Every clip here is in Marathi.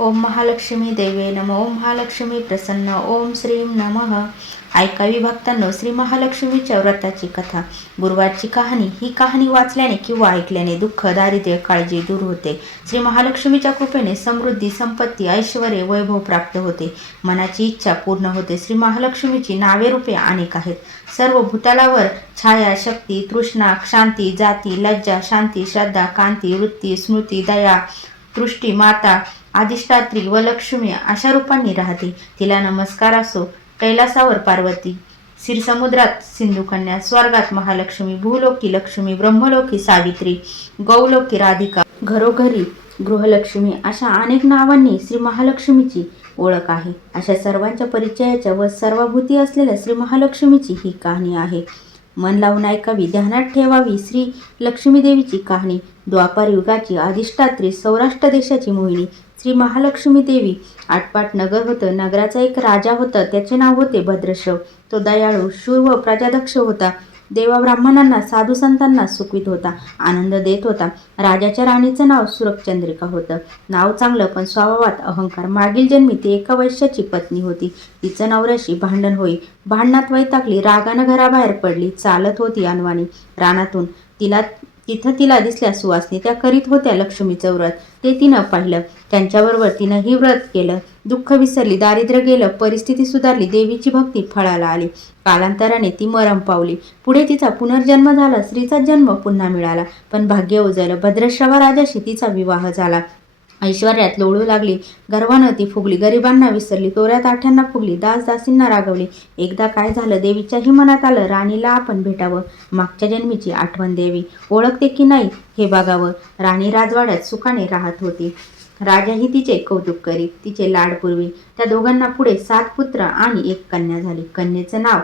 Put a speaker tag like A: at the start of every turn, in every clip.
A: ओम महालक्ष्मी देवे नम ओम महालक्ष्मी प्रसन्न ओम श्रीं नमः. ऐकावी भक्तांनो श्री महालक्ष्मीच्या व्रताची कथा. गुरुवारची कहाणी ही कहाणी वाचल्याने किंवा ऐकल्याने दुःख दारिद्र्य काळजी दूर होते. श्री महालक्ष्मीच्या कृपेने समृद्धी संपत्ती ऐश्वर वैभव प्राप्त होते. मनाची इच्छा पूर्ण होते. श्री महालक्ष्मीची नावे रूपे अनेक आहेत. सर्व भूतालावर छाया शक्ती तृष्णा शांती जाती लज्जा शांती श्रद्धा कांती वृत्ती स्मृती दया दृष्टी माता अधिष्ठात्री व लक्ष्मी अशा रूपांनी राहते. तिला नमस्कार असो कैलासावर पार्वती क्षीरसमुद्रात सिंधुकन्या स्वर्गात महालक्ष्मी भूलोकी लक्ष्मी ब्रह्मलोकी सावित्री गौलोकी राधिका घरोघरी गृहलक्ष्मी अशा अनेक नावांनी श्री महालक्ष्मीची ओळख आहे. अशा सर्वांच्या परिचयाच्या व सर्वभूती असलेल्या श्री महालक्ष्मीची ही कहाणी आहे. मन लावून ऐकावी ध्यानात ठेवावी श्री लक्ष्मी देवीची कहाणी. द्वापार युगाची अधिष्ठात्री सौराष्ट्र देशाची मोहिनी. श्री महालक्ष्मी देवी. आटपाट नगर होतं नगराचा एक राजा होता त्याचे नाव होते भद्रश्रव तो दयाळू शूर व प्रजादक्ष होता. देवा ब्राह्मणांना साधू संतांना सुखवित होता आनंद देत होता. राजाच्या राणीचं नाव सुरखचंद्रिका होतं. नाव चांगलं पण स्वभावात अहंकार. मागील जन्मी ती एका वैश्याची पत्नी होती. तिचं नवऱ्याशी भांडण होई. भांडणात वैतागली रागानं घराबाहेर पडली चालत होती अनवाणी. रानातून तिला तिथं तिला दिसल्या सुवासनी त्या करीत होत्या लक्ष्मीचं व्रत. ते तिनं पाहिलं. त्यांच्याबरोबर तिनं ही व्रत केलं. दुःख विसरली दारिद्र्य गेलं परिस्थिती सुधारली देवीची भक्ती फळाला आली. कालांतराने ती मरम पावली. पुढे तिचा पुनर्जन्म झाला स्त्रीचा जन्म पुन्हा मिळाला. पण भाग्य उजळलं. भद्रश्रवा राजाशी तिचा विवाह झाला. ऐश्वर्यात लोळू लागली. गर्वानं ती फुगली. गरिबांना विसरली. तोऱ्या ताठ्यांना फुगली. दास दासींना रागवली. एकदा काय झालं? देवीच्याही मनात आलं. राणीला आपण भेटावं. मागच्या जन्मीची आठवण देवी ओळखते की नाही हे बघावं. राणी राजवाड्यात सुखाने राहत होती. राजाही तिचे कौतुक करीत तिचे लाडपूर्वी त्या दोघांना पुढे सात पुत्र आणि एक कन्या झाली. कन्येचं नाव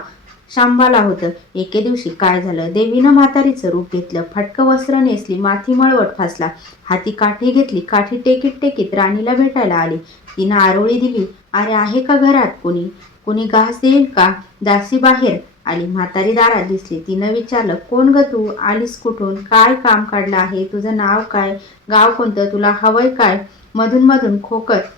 A: शांबाला होतं. एके दिवशी काय झालं? देवीनं म्हातारीचं रूप घेतलं. फटकं वस्त्र नेसली माथी मळवट फासला. हाती काठी घेतली काठी टेकीत टेकीत राणीला भेटायला आली. तिनं आरोळी दिली अरे आहे का घरात कोणी? कोणी घास देईल का? दासी बाहेर. आली म्हातारी दारात दिसली. तिनं विचारलं कोण ग तू? आलीस कुठून? काय काम काढलं आहे? तुझं नाव काय? गाव कोणतं? तुला हवंय काय? मधून मधून खोकत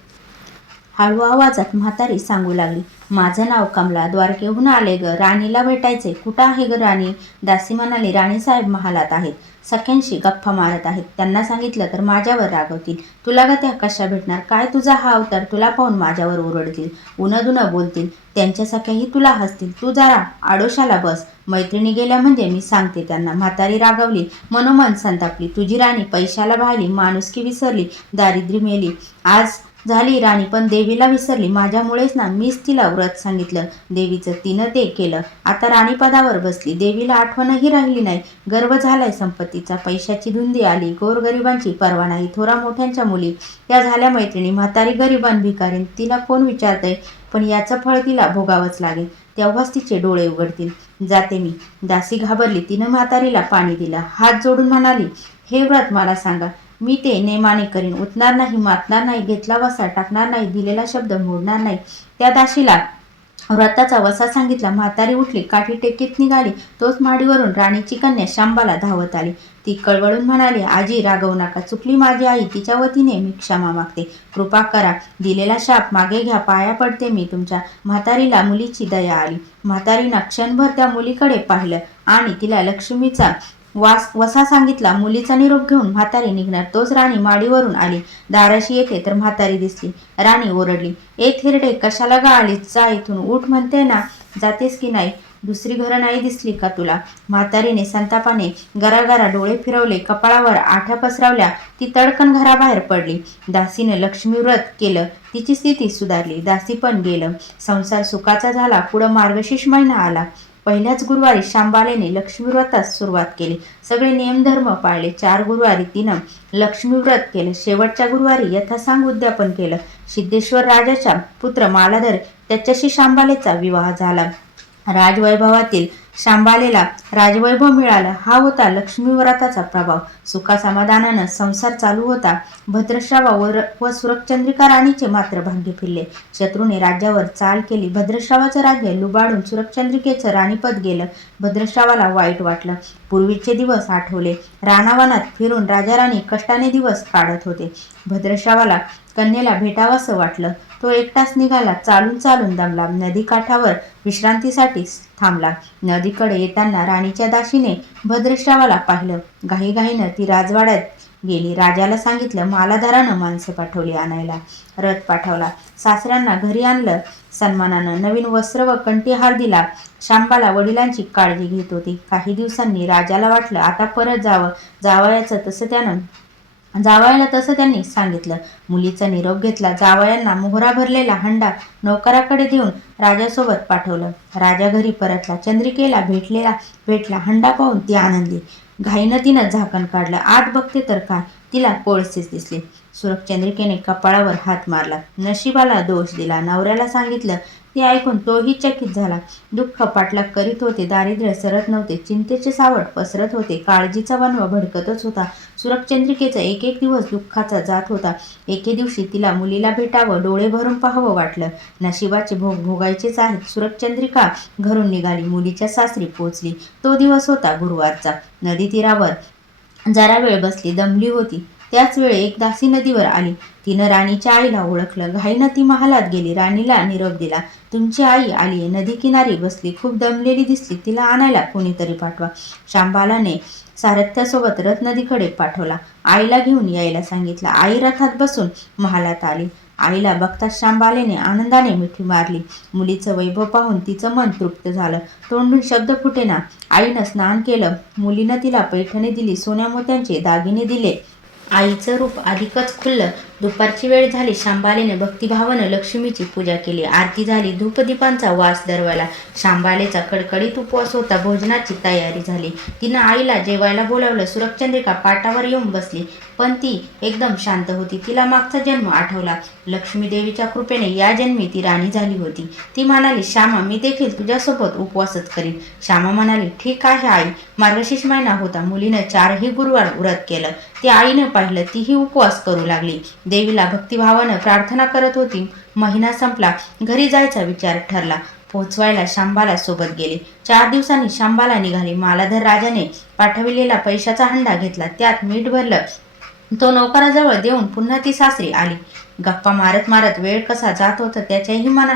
A: हळू आवाजात म्हातारी सांगू लागली. माझं नाव कमला द्वारकेहून आले ग. राणीला भेटायचे. कुठं आहे ग राणी? दासी म्हणाली राणीसाहेब महालात आहेत. सख्यांशी गप्पा मारत आहेत. त्यांना सांगितलं तर माझ्यावर रागवतील. तुला ग त्या कशा भेटणार? काय तुझा हा अवतार? तुला पाहून माझ्यावर ओरडतील. उनदुनं बोलतील. त्यांच्या सख्याही तुला हसतील. तू जरा आडोशाला बस. मैत्रिणी गेल्या म्हणजे मी सांगते त्यांना. म्हातारी रागवली. मनोमन संतापली. तुझी राणी पैशाला भाली. माणुसकी विसरली. दारिद्र्य मेली. आज झाली. राणी पण देवीला विसरली. माझ्यामुळेच ना मीच तिला व्रत सांगितलं. देवीचं तिनं ते केलं. आता राणीपदावर बसली. देवीला आठवणही राहिली नाही. गर्व झालाय संपत्तीचा. पैशाची धुंदी आली. गोरगरिबांची पर्वा नाही. थोरा मोठ्यांच्या मुली. त्या झाल्या मैत्रिणी. म्हातारी गरिबां भिकारीन. तिला कोण विचारतंय? पण याचं फळ तिला भोगावंच लागेल. तेव्हाच तिचे डोळे उघडतील. जाते मी. दासी घाबरली. तिनं म्हातारीला पाणी दिलं. हात जोडून म्हणाली हे व्रत मला सांगा. मी ते नेमाने करीन. उतणार नाही मातणार नाही घेतला वसा टाकणार नाही दिलेला शब्द मोडणार नाही. त्या दाशीला व्रताचा वसा सांगितला. म्हातारी उठली काठी टेकीत निघाली. तोच माडीवरून राणीची कन्या शांबाला धावत आली. ती कळवळून म्हणाली आजी रागवू नका. चुकली माझी आई. तिच्या वतीने मी क्षमा मागते. कृपा करा. दिलेला शाप मागे घ्या. पाया पडते मी तुमच्या. म्हातारीला मुलीची दया आली. म्हातारीनं क्षणभर त्या मुलीकडे पाहिलं आणि तिला लक्ष्मीचा वास वसा सांगितला मुलीचा निरोप घेऊन म्हातारी निघणार. तोच राणी माडीवरून आली. दाराशी येते तर म्हातारी दिसली. राणी ओरडली ए थिरडे कशाला गा जा इथून. उठ म्हणते ना. जातेस की नाही? दुसरी घरं नाही दिसली का तुला? म्हातारीने संतापाने गरागरा डोळे फिरवले कपाळावर आठ्या पसरवल्या ती तडकन घराबाहेर पडली. दासीने लक्ष्मीव्रत केलं तिची स्थिती सुधारली. दासी पण गेलं. संसार सुखाचा झाला पुढं मार्गशीर्ष महिना आला. पहिल्याच गुरुवारी शांबालेने लक्ष्मीव्रतास सुरुवात केली. सगळे नियमधर्म पाळले. चार गुरुवारी तिनं लक्ष्मीव्रत केलं. शेवटच्या गुरुवारी यथासांग उद्यापन केलं. सिद्धेश्वर राजाच्या पुत्र मालाधर त्याच्याशी शांबालेचा विवाह झाला. राजवैभवातील शांबालेला राजवैभव मिळालं हा होता लक्ष्मीव्रताचा प्रभाव. सुखासमाधानानं संसार चालू होता. भद्रश्रावा व व सुरकचंद्रिका राणीचे मात्र भाग्य फिरले. शत्रूने राज्यावर चाल केली. भद्रश्रावाचं राज्य लुबाडून सुरक्षंद्रिकेचं राणीपद गेलं. भद्रश्रावाला वाईट वाटलं. पूर्वीचे दिवस आठवले. रानावनात फिरून राजाराणी कष्टाने दिवस काढत होते. भद्रश्रावाला कन्येला भेटावंसं वाटलं. तो एकटाच निघाला चालून चालून दमला. नदी काठावर विश्रांतीसाठी थांबला. नदीकडे येताना राणीच्या दाशीने भद्रश्रावाला पाहिलं. घाईघाईनं ती राजवाड्यात गेली. राजाला सांगितलं मालाधारानं माणसं पाठवली आणायला. रथ पाठवला. सासऱ्यांना घरी आणलं. सन्मानानं नवीन वस्त्र व कंठीहार दिला. शांबाला वडिलांची काळजी घेत होती. काही दिवसांनी राजाला वाटलं आता परत जावं. जावयाचं तसं त्यानं जावयाला तसं त्यांनी सांगितलं. मुलीचा निरोप घेतला. जावयांना मोहरा भरलेला हंडा नौकराकडे देऊन राजासोबत पाठवलं. राजा घरी परतला. चंद्रिकेला भेटलेला भेटला हंडा पाहून ती आनंदी. घाईनं तिनं झाकण काढलं. आत बघते तर काय? तिला कोळसेच दिसले. सुरकचंद्रिकेने कपाळावर हात मारला. नशिबाला दोष दिला. नवऱ्याला सांगितलं ते ऐकून तोही चकित झाला. दुःख पाठलाग करीत होते दारिद्र्य सरत नव्हते चिंतेचे सावट पसरत होते काळजीचा वनवा भडकतच होता. सुरकचंद्रिकेचा एक एक दिवस दुःखाचा जात होता. एके दिवशी तिला मुलीला भेटावं डोळे भरून पाहावं वाटलं. नशिबाचे भोग भोगायचेच आहेत. सुरकचंद्रिका घरून निघाली मुलीच्या सासरी पोचली. तो दिवस होता गुरुवारचा. नदी तीरावर जरा वेळ बसली दमली होती. त्याच वेळी एक दासी नदीवर आली. तिनं राणीच्या आईला ओळखलं. घाईनं ती महालात गेली. राणीला निरोप दिला. तुमची आई आली नदी किनारी बसली. खूप दमलेली दिसली. तिला आणायला कोणीतरी पाठवा. शांबालाने सारथ्यासोबत रथ नदीकडे पाठवला. आईला घेऊन यायला सांगितलं. आई रथात बसून महालात आली. आईला बघताच शांबालेने आनंदाने मिठी मारली. मुलीचं वैभव पाहून तिचं मन तृप्त झालं. तोंडून शब्द फुटेना. आईनं स्नान केलं. मुलीनं तिला पैठणी दिली. सोन्या मोत्यांचे दागिने दिले. आईचं रूप अधिकच खुललं. दुपारची वेळ झाली. शांबालेने भक्तिभावानं लक्ष्मीची पूजा केली. आरती झाली. धूपदीपांचा वास दरवला शांबालेचा कडकडीत उपवास होता. भोजनाची तयारी झाली. तिनं आईला जेवायला बोलावलं. सुरक्षंद्रिका पाटावर येऊन बसली. पण ती एकदम शांत होती. तिला मागचा जन्म आठवला. लक्ष्मी देवीच्या कृपेने या जन्मी ती राणी झाली होती. ती म्हणाली श्यामा मी देखील तुझ्यासोबत उपवासच करीन. श्यामा म्हणाली ठीक आहे आई. मार्गशीर्ष महिना होता. मुलीनं चारही गुरुवार व्रत केलं. ते आईनं पाहिलं तीही उपवास करू लागली. देवीला भक्तिभावानं प्रार्थना करत होती. महिना संपला. घरी जायचा विचार ठरला. पोचवायला शांबाला सोबत गेले. चार दिवसांनी शांबाला निघाली. मालाधर राजाने पाठविलेला पैशाचा हंडा घेतला. त्यात मीठ भरलं. तो नौकराजवळ देऊन पुन्हा ती सासरी आली. गप्पा मारत मारत वेळ कसा जात होता त्याच्याही मना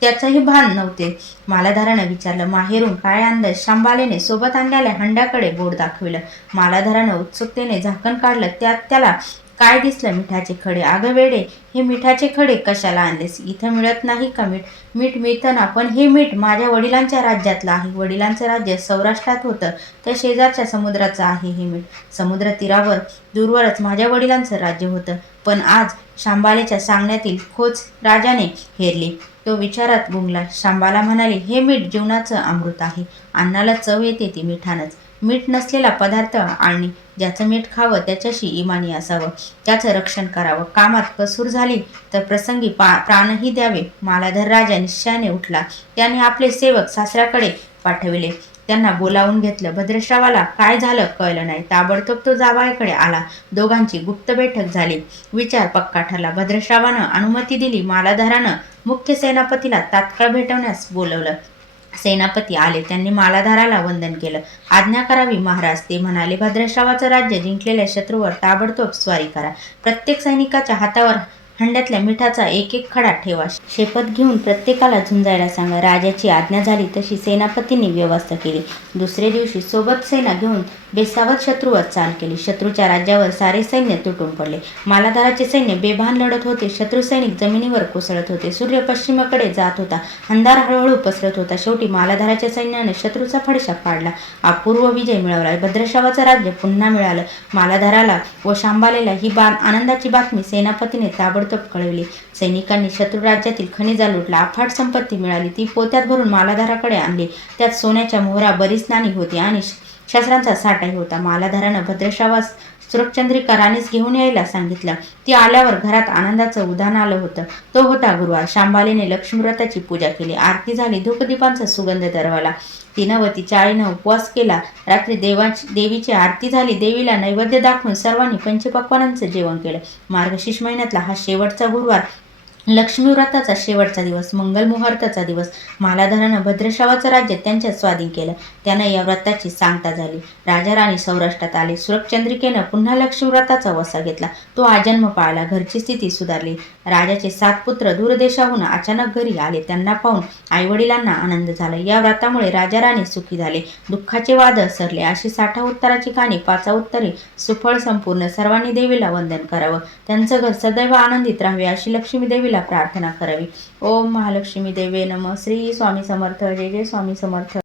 A: त्याचंही भान नव्हते. मालाधारानं विचारलं माहेरून काय आणलं शांबालेने सोबत आणलेल्या हंड्याकडे बोट दाखविलं. मालाधारानं उत्सुकतेने झाकण काढलं त्यात त्याला काय दिसलं मिठाचे खडे? अगं वेडे हे मिठाचे खडे कशाला आणलेस? इथं मिळत नाही का मीठ? मीठ मिळतं ना पण हे मीठ माझ्या वडिलांच्या राज्यातलं आहे. वडिलांचं राज्य सौराष्ट्रात होतं त्या शेजारच्या समुद्राचं आहे हे मीठ. समुद्र तीरावर दूरवरच माझ्या वडिलांचं राज्य होतं. पण आज शांबालेच्या सांगण्यातील खोच राजाने हेरली. तो विचारात गुंगला. शांबाला म्हणाले हे मीठ जीवनाचं अमृत आहे. अन्नाला चव येते ती मिठानंच. मीठ नसलेला पदार्थ आणि ज्याचं मीठ खावं त्याच्याशी इमानी असावं. त्याचं रक्षण करावं. कामात कसूर झाली तर प्रसंगी पा प्राणही द्यावे. मालाधर राजा निश्चयाने उठला. त्याने आपले सेवक सासऱ्याकडे पाठविले. त्यांना बोलावून घेतलं भद्रश्रावाला काय झालं कळलं नाही. ताबडतोब तो जावयाकडे आला. दोघांची गुप्त बैठक झाली. विचार पक्का ठरला. भद्रश्रावानं अनुमती दिली. मालाधारानं मुख्य सेनापतीला तात्काळ भेटवण्यास बोलवलं. सेनापती आले. त्यांनी मालाधाराला वंदन केलं. आज्ञा करावी महाराज. ते म्हणाले भद्रश्रावाचं राज्य जिंकलेल्या शत्रूवर ताबडतोब स्वारी करा. प्रत्येक सैनिकाच्या हातावर हंड्यातल्या मिठाचा एक एक खडा ठेवा. शेपथ घेऊन प्रत्येकाला झुंजायला सांगा. राजाची आज्ञा झाली तशी सेनापतींनी व्यवस्था केली. दुसऱ्या दिवशी सोबत सेना घेऊन बेसावत शत्रूवर चाल केली. शत्रूच्या राज्यावर सारे सैन्य तुटून पडले. मालाधाराचे सैन्य बेभान लढत होते. शत्रू सैनिक जमिनीवर कोसळत होते. सूर्य पश्चिमेकडे जात होता. अंधार हळूहळू पसरत होता. शेवटी मालाधाराच्या सैन्याने शत्रूचा फडशा पाडला. अपूर्व विजय मिळवला. भद्रशावाचं राज्य पुन्हा मिळालं. मालाधाराला व शांबालेला ही बा आनंदाची बातमी सेनापतीने ताबडतोब कळवली. सैनिकांनी शत्रू राज्यातील खनिजा लुटला. अफाट संपत्ती मिळाली. ती पोत्यात भरून मालाधाराकडे आणली. त्यात सोन्याच्या मोहरा बरीच नाणी होती आणि शस्त्रांचा साठाही होता. मालाधारानं भद्रशावास सुरक्षचंद्रिका राणीस घेऊन यायला सांगितलं. ती आल्यावर घरात आनंदाचं उदाहरण आलं होतं. तो होता गुरुवार. शांबालीने लक्ष्मीव्रताची पूजा केली. आरती झाली. धूपदीपांचा सुगंध दरवला तिनं व तिच्या आईनं उपवास केला. रात्री देवाची देवीची आरती झाली. देवीला नैवेद्य दाखवून सर्वांनी पंचपक्वानांचं जेवण केलं. मार्गशीर्ष महिन्यातला हा शेवटचा गुरुवार. लक्ष्मीव्रताचा शेवटचा दिवस मंगल मुहूर्ताचा दिवस मालाधरानं भद्रशावाचं राज्य त्यांच्या स्वाधीन केलं. त्यानं या व्रताची सांगता झाली. राजा राणी सौराष्ट्रात आले. सुरक्षचंद्रिकेनं पुन्हा लक्ष्मीव्रताचा वसा घेतला. तो आजन्म पाळला. घरची स्थिती सुधारली. राजाचे सात पुत्र दूरदेशाहून अचानक घरी आले. त्यांना पाहून आईवडिलांना आनंद झाला. या व्रतामुळे राजा राणी सुखी झाले. दुःखाचे वादळ सरले. अशी साठा उत्तराची कहाणी पाचा उत्तरे. सुफळ संपूर्ण सर्वांनी देवीला वंदन करावं. त्यांचं घर सदैव आनंदित राहावे अशी लक्ष्मी देवी देवीला प्रार्थना करावी. ओम महालक्ष्मी देवे नम. श्री स्वामी समर्थ. जय जय स्वामी समर्थ.